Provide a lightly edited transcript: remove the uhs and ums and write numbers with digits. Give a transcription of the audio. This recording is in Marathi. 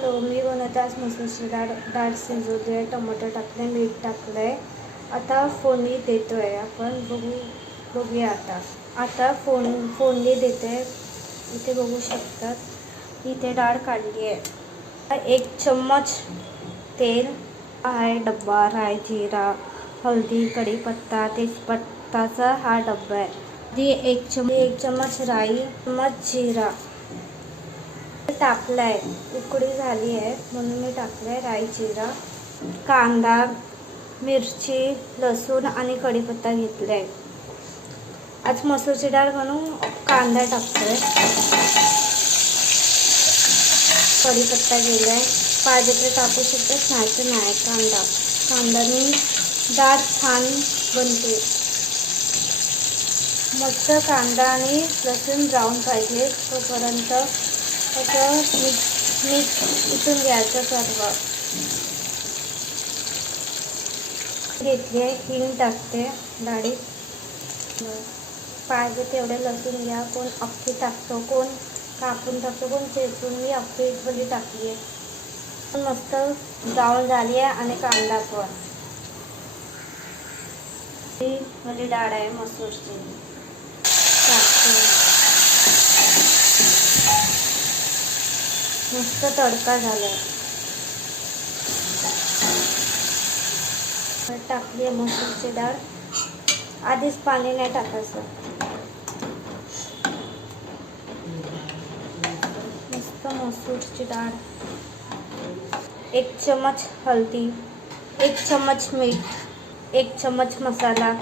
हॅलो, मी बनवते आज मसूरची डाळ शिजवते आहे, टोमॅटो टाकले, मीठ टाकलं आहे. आता फोडणी देतो आहे. आपण बघूया आता फोडणी देते. इथे बघू शकतात, इथे डाळ काढली आहे. 1 चम्मच तेल आहे, डब्बा राई, जिरा, हळदी, कढीपत्ता, तेजपत्ताचा हा डब्बा आहे. ती 1 चम्मच राई, चम्मच जिरा टाकलाय. उकळी झाली आहे म्हणून मी टाकलाय राई, जिरा, कांदा, मिरची, लसूण आणि कढीपत्ता घेतलाय. आज मसूरची डाळ म्हणून कांदा टाकतोय, कढीपत्ता गेलाय. पाहिजे तर टाकू शकतात, नाही तर नाही. कांदानी डाळ छान बनते. मस्त कांदा आणि लसूण ब्राऊन पाहिजे तोपर्यंत असं मीठ इथून घ्यायचं. सर्व घेतले, हिंग टाकते डाळीत. पाहिजे तेवढे लसूण घ्या. कोण अख्खी टाकतो, कोण कापून टाकतो, कोण चेचून. मी अख्खी भली टाकली आहे. मस्त ब्राऊन झाली आहे आणि कांदा पण. ही भली डाळ आहे मसूरची. मस्त तडका झाला. टाकली आहे मसूरची डाळ. आधीच पाणी नाही टाकायचं. मस्त मसूरची डाळ. 1 चम्मच हळदी, 1 चम्मच मीठ, 1 चम्मच मसाला,